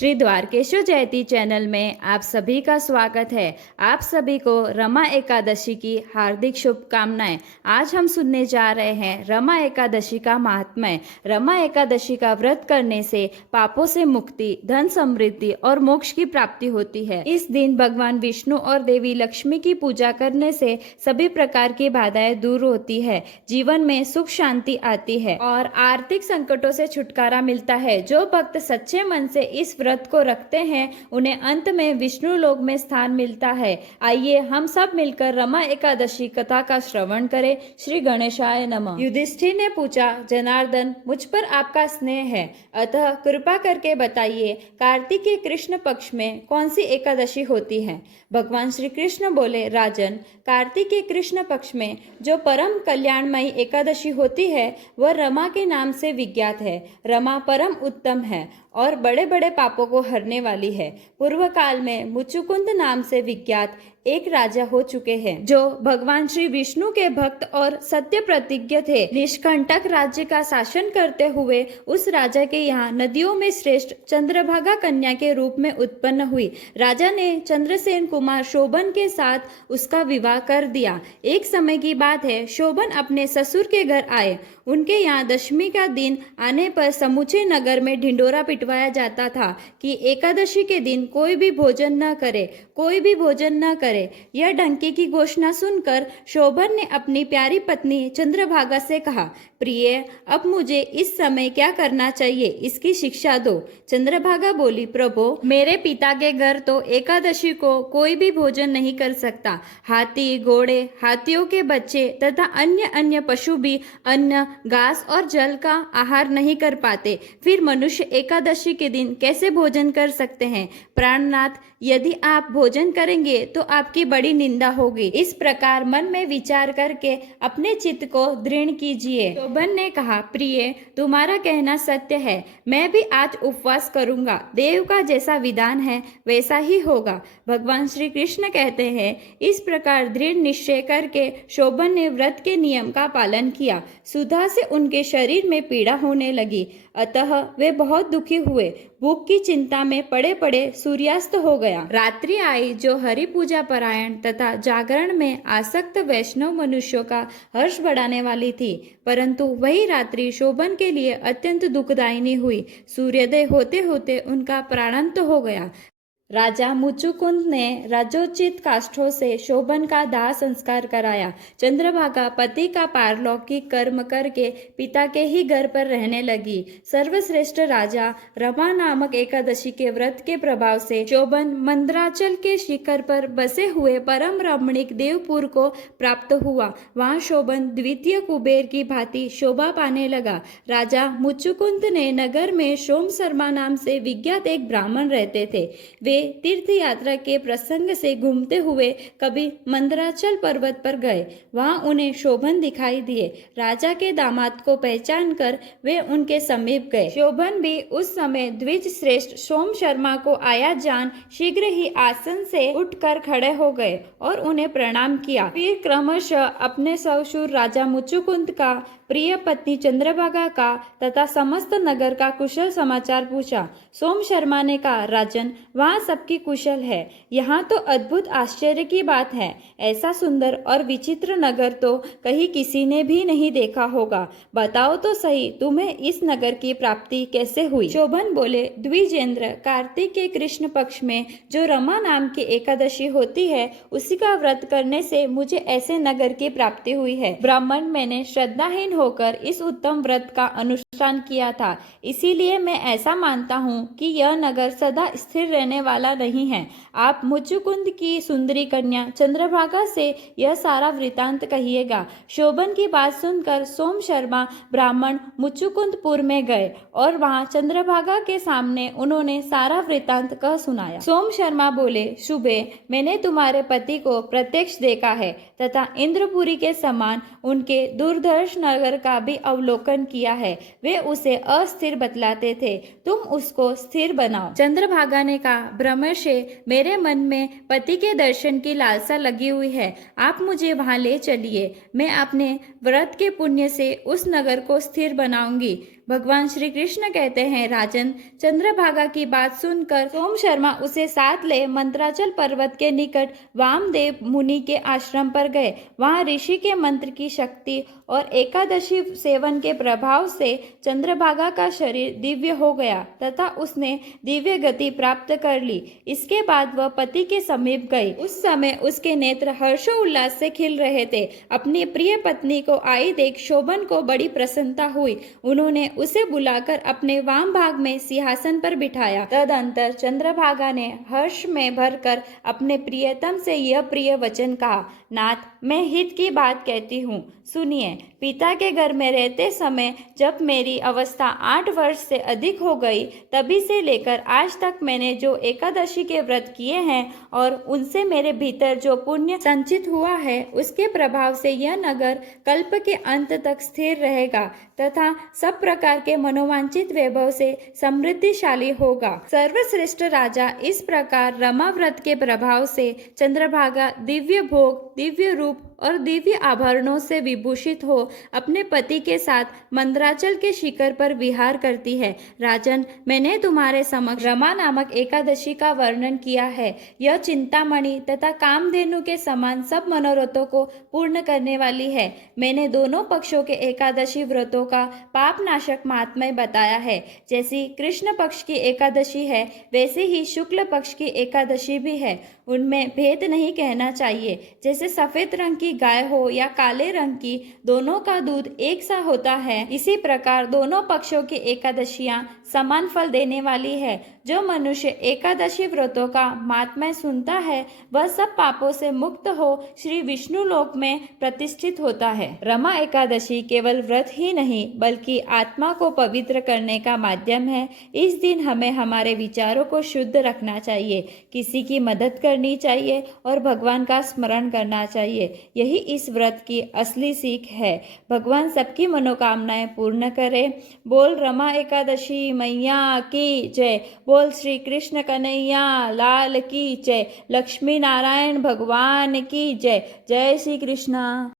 श्री द्वारकेश्वर जयती चैनल में आप सभी का स्वागत है। आप सभी को रमा एकादशी की हार्दिक शुभकामनाएं। आज हम सुनने जा रहे हैं रमा एकादशी का महात्म्य। रमा एकादशी का व्रत करने से पापों से मुक्ति, धन समृद्धि और मोक्ष की प्राप्ति होती है। इस दिन भगवान विष्णु और देवी लक्ष्मी की पूजा करने से सभी प्रकार की बाधाएं दूर होती है, जीवन में सुख शांति आती है और आर्थिक संकटों से छुटकारा मिलता है। जो भक्त सच्चे मन से इस व्रत को रखते हैं उन्हें अंत में विष्णु लोक में स्थान मिलता है। आइए हम सब मिलकर रमा एकादशी कथा का श्रवण करें। श्री गणेशाय नमः। युधिष्ठिर ने पूछा, जनार्दन, मुझ पर आपका स्नेह है, अतः कृपा करके बताइए कार्तिक के कृष्ण पक्ष में कौन सी एकादशी होती है। भगवान श्री कृष्ण बोले, राजन, कार्तिक के कृष्ण पक्ष में जो परम कल्याणमयी एकादशी होती है वह रमा के नाम से विज्ञात है। रमा परम उत्तम है और बड़े बड़े पापों को हरने वाली है। पूर्व काल में मुचुकुंद नाम से विख्यात एक राजा हो चुके हैं जो भगवान श्री विष्णु के भक्त और सत्य प्रतिज्ञ थे। निष्कंटक राज्य का शासन करते हुए उस राजा के यहाँ नदियों में श्रेष्ठ चंद्रभागा कन्या के रूप में उत्पन्न हुई। राजा ने चंद्रसेन कुमार शोभन के साथ उसका विवाह कर दिया। एक समय की बात है, शोभन अपने ससुर के घर आए। उनके यहाँ दशमी का दिन आने पर समूचे नगर में ढिंडोरा पिटवाया जाता था कि एकादशी के दिन कोई भी भोजन न करे, कोई भी भोजन न करे। यह डंके की घोषणा सुनकर शोभन ने अपनी प्यारी पत्नी चंद्रभागा से कहा, प्रिय, अब मुझे इस समय क्या करना चाहिए, इसकी शिक्षा दो। चंद्रभागा बोली, प्रभु, मेरे पिता के घर तो एकादशी को कोई भी भोजन नहीं कर सकता। हाथी, घोड़े, हाथियों के बच्चे तथा अन्य अन्य पशु भी अन्न, घास और जल का आहार नहीं कर पाते। फिर मनुष्य एकादशी के दिन कैसे भोजन कर सकते हैं। प्राणनाथ, यदि आप भोजन करेंगे तो आपकी बड़ी निंदा होगी। इस प्रकार मन में विचार करके अपने चित्त को दृढ़ कीजिए। शोभन ने कहा, प्रिय, तुम्हारा कहना सत्य है, मैं भी आज उपवास करूंगा। देव का जैसा विधान है वैसा ही होगा। भगवान श्री कृष्ण कहते हैं, इस प्रकार दृढ़ निश्चय करके शोभन ने व्रत के नियम का पालन किया। सुधा से उनके शरीर में पीड़ा होने लगी, अतः वे बहुत दुखी हुए। भूख की चिंता में पड़े पड़े सूर्यास्त हो गया। रात्रि आई जो हरि पूजा परायण तथा जागरण में आसक्त वैष्णव मनुष्यों का हर्ष बढ़ाने वाली थी, परंतु वही रात्रि शोभन के लिए अत्यंत दुखदायिनी हुई। सूर्योदय होते होते उनका प्राणांत हो गया। राजा मुचुकुंद ने राजोचित काष्ठों से शोभन का दाह संस्कार कराया। चंद्रभागा पति का पारलौकिक कर्म करके पिता के ही घर पर रहने लगी। सर्वश्रेष्ठ राजा रमा नामक एकादशी के व्रत के प्रभाव से शोभन मंदराचल के शिखर पर बसे हुए परम रमणीक देवपुर को प्राप्त हुआ। वहां शोभन द्वितीय कुबेर की भांति शोभा पाने लगा। राजा मुचुकुंद ने नगर में सोम शर्मा नाम से विज्ञात एक ब्राह्मण रहते थे। वे तीर्थ यात्रा के प्रसंग से घूमते हुए कभी मंदराचल पर्वत पर गए। वहां उन्हें शोभन दिखाई दिए। राजा के दामाद को पहचान कर वे उनके समीप गए। शोभन भी उस समय द्विज श्रेष्ठ सोम शर्मा को आया जान शीघ्र ही आसन से उठकर खड़े हो गए और उन्हें प्रणाम किया। फिर क्रमशः अपने ससुर राजा मुचुकुंद का, प्रिय पत्नी चंद्रभागा का तथा समस्त नगर का कुशल समाचार पूछा। सोम शर्मा ने कहा, राजन, वहाँ सबकी कुशल है। यहाँ तो अद्भुत आश्चर्य की बात है। ऐसा सुंदर और विचित्र नगर तो कहीं किसी ने भी नहीं देखा होगा। बताओ तो सही, तुम्हें इस नगर की प्राप्ति कैसे हुई। शोभन बोले, द्विजेंद्र, कार्तिक के कृष्ण पक्ष में जो रमा नाम की एकादशी होती है उसी का व्रत करने से मुझे ऐसे नगर की प्राप्ति हुई है। ब्राह्मण, मैंने श्रद्धाहीन होकर इस उत्तम व्रत का अनुष्ठान किया था, इसीलिए मैं ऐसा मानता हूँ कि यह नगर सदा स्थिर रहने वाला नहीं है। आप मुचुकुंद की सुंदरी कन्या चंद्रभागा से यह सारा वृतांत कहिएगा। शोभन की बात सुनकर सोम शर्मा ब्राह्मण मुचुकुंदपुर में गए और वहां चंद्रभागा के सामने उन्होंने सारा वृतांत कह सुनाया। सोम शर्मा बोले, शुभे, मैंने तुम्हारे पति को प्रत्यक्ष देखा है तथा इंद्रपुरी के समान उनके दुर्धर्ष नगर का भी अवलोकन किया है। वे उसे अस्थिर बतलाते थे, तुम उसको स्थिर बनाओ। चंद्रभागा ने कहा, ब्रह्मर्षि, मेरे मन में पति के दर्शन की लालसा लगी हुई है, आप मुझे वहां ले चलिए। मैं अपने व्रत के पुण्य से उस नगर को स्थिर बनाऊंगी। भगवान श्री कृष्ण कहते हैं, राजन, चंद्रभागा की बात सुनकर सोम शर्मा उसे साथ ले मंत्राचल पर्वत के निकट वामदेव मुनि के आश्रम पर गए। वहां ऋषि के मंत्र की शक्ति और एकादशी सेवन के प्रभाव से चंद्रभागा का शरीर दिव्य हो गया तथा उसने दिव्य गति प्राप्त कर ली। इसके बाद वह पति के समीप गई। उस समय उसके नेत्र हर्षोल्लास से खिल रहे थे। अपनी प्रिय पत्नी को आई देख शोभन को बड़ी प्रसन्नता हुई। उन्होंने उसे बुलाकर अपने वाम भाग में सिंहासन पर बिठाया। तदंतर चंद्रभागा ने हर्ष में भरकर अपने प्रियतम से यह प्रिय वचन कहा, नाथ, मैं हित की बात कहती हूँ, सुनिए। पिता के घर में रहते समय जब मेरी अवस्था 8 वर्ष से अधिक हो गई, तभी से लेकर आज तक मैंने जो एकादशी के व्रत किए हैं और उनसे मेरे भीतर जो पुण्य संचित हुआ है, उसके प्रभाव से यह नगर कल्प के अंत तक स्थिर रहेगा तथा सब प्रकार के मनोवांछित वैभव से समृद्धिशाली होगा। सर्वश्रेष्ठ राजा इस प्रकार रमा व्रत के प्रभाव से चंद्रभागा दिव्य भोग, दिव्य रूप और दिव्य आभरणों से विभूषित हो अपने पति के साथ मंदराचल के शिखर पर विहार करती है। राजन, मैंने तुम्हारे समक्ष रमा नामक एकादशी का वर्णन किया है। यह चिंतामणि तथा कामधेनु के समान सब मनोरथों को पूर्ण करने वाली है। मैंने दोनों पक्षों के एकादशी व्रतों का पाप नाशक महात्म्य बताया है। जैसी कृष्ण पक्ष की एकादशी है, वैसे ही शुक्ल पक्ष की एकादशी भी है। उनमें भेद नहीं कहना चाहिए। जैसे सफेद रंग की गाय हो या काले रंग की, दोनों का दूध एक सा होता है, इसी प्रकार दोनों पक्षों की एकादशियां समान फल देने वाली है। जो मनुष्य एकादशी व्रतों का महात्म्य सुनता है, वह सब पापों से मुक्त हो श्री विष्णु लोक में प्रतिष्ठित होता है। रमा एकादशी केवल व्रत ही नहीं बल्कि आत्मा को पवित्र करने का माध्यम है। इस दिन हमें हमारे विचारों को शुद्ध रखना चाहिए, किसी की मदद करनी चाहिए और भगवान का स्मरण करना चाहिए। यही इस व्रत की असली सीख है। भगवान सबकी मनोकामनाएं पूर्ण करे। बोल रमा एकादशी मैया की जय। बोल श्री कृष्ण कन्हैया लाल की जय। लक्ष्मी नारायण भगवान की जय। जय श्री कृष्ण।